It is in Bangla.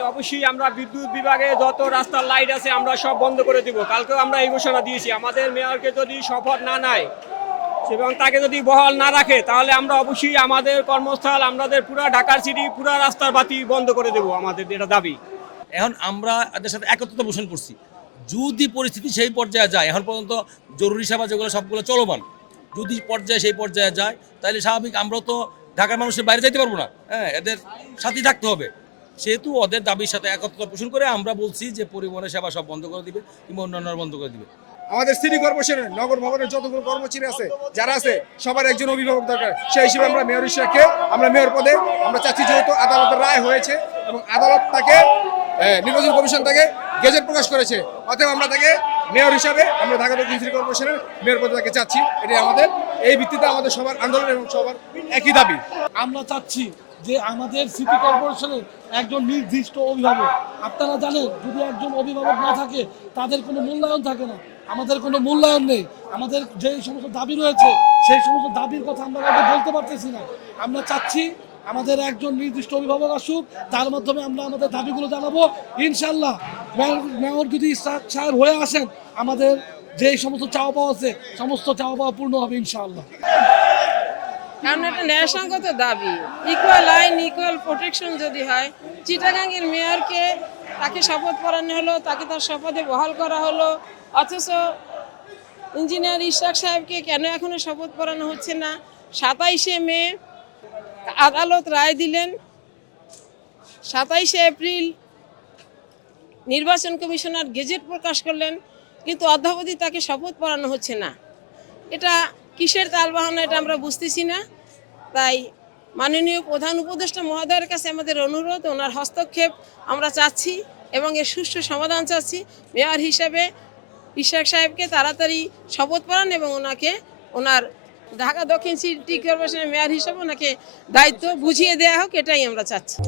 তাহলে অবশ্যই আমরা বিদ্যুৎ বিভাগে যত রাস্তার লাইট আছে আমরা সব বন্ধ করে দিব। কালকেও আমরা এই ঘোষণা দিয়েছি, আমাদের মেয়রকে যদি শপথ না নেয় এবং তাকে যদি বহাল না রাখে তাহলে আমরা অবশ্যই আমাদের কর্মস্থল, আমাদের পুরা ঢাকার সিটি, পুরা রাস্তার বাতি বন্ধ করে দেব। আমাদের এটা দাবি। এখন আমরা এদের সাথে একত্রতা পোষণ করছি। যদি পরিস্থিতি সেই পর্যায়ে যায়, এখন পর্যন্ত জরুরি সেবা যেগুলো সবগুলো চলমান, যদি পর্যায়ে সেই পর্যায়ে যায় তাহলে স্বাভাবিক আমরাও তো ঢাকার মানুষের বাইরে যাইতে পারবো না। হ্যাঁ, এদের সাথেই থাকতে হবে। সেহেতু ওদের দাবির সাথে একত্রতা পোষণ করে আমরা বলছি যে পরিবহনের সেবা সব বন্ধ করে দিবে কিংবা অন্যান্য বন্ধ করে দিবে। আমাদের সিটি কর্পোরেশনের নগর ভবনের যতগুলো কর্মচারী আছে যারা আছে সবার একজন অভিভাবক দরকার। সেই হিসেবে আমরা মেয়র হিসেবে আমরা মেয়র পদে আমরা চাচ্ছি, যেহেতু আদালতের রায় হয়েছে এবং আদালত তাকে নির্বাচন কমিশন তাকে গেজেট প্রকাশ করেছে, অতএব আমরা তাকে মেয়র হিসাবে আমরা ঢাকা দক্ষিণ সিটি কর্পোরেশনের মেয়র পদে তাকে চাচ্ছি। এটাই আমাদের, এই ভিত্তিতে আমাদের সবার আন্দোলন এবং সবার একই দাবি। আমরা চাচ্ছি যে আমাদের সিটি কর্পোরেশনের একজন নির্দিষ্ট অভিভাবক, আপনারা জানেন যদি একজন অভিভাবক না থাকে তাদের কোনো মূল্যায়ন থাকে না। আমাদের কোনো মূল্যায়ন নেই। আমাদের যে সমস্ত দাবি রয়েছে সেই সমস্ত দাবির কথা আমরা বলতে পারতেছি না। আমরা চাচ্ছি আমাদের একজন নির্দিষ্ট অভিভাবক আসুক, তার মাধ্যমে আমরা আমাদের দাবিগুলো জানাবো। ইনশাল্লাহ মেয়র যদি ইসরাক সাহেব হয়ে আসেন, আমাদের যেই সমস্ত চাওয়া পাওয়া আছে সমস্ত চাওয়া পাওয়া পূর্ণ হবে ইনশাআল্লাহ। কারণ এটা ন্যায়সঙ্গত দাবি, ইকুয়াল আইন ইকুয়াল প্রোটেকশন যদি হয়। চিটাগাংয়ের মেয়রকে তাকে শপথ পড়ানো হলো, তাকে তার শপথে বহাল করা হলো, অথচ ইঞ্জিনিয়ার ইশরাক সাহেবকে কেন এখনো শপথ পড়ানো হচ্ছে না? 27শে মে আদালত রায় দিলেন, 27শে এপ্রিল নির্বাচন কমিশনার গেজেট প্রকাশ করলেন, কিন্তু অদ্যাবধি তাকে শপথ পড়ানো হচ্ছে না। এটা কিসের তালবাহানা এটা আমরা বুঝতেছি না। তাই মাননীয় প্রধান উপদেষ্টা মহোদয়ের কাছে আমাদের অনুরোধ, ওনার হস্তক্ষেপ আমরা চাচ্ছি এবং এর সুষ্ঠু সমাধান চাচ্ছি। মেয়র হিসেবে ইশরাক সাহেবকে তাড়াতাড়ি শপথ পড়ান এবং ওনাকে ওনার ঢাকা দক্ষিণ সিটি কর্পোরেশনের মেয়র হিসেবে ওনাকে দায়িত্ব বুঝিয়ে দেওয়া হোক, এটাই আমরা চাচ্ছি।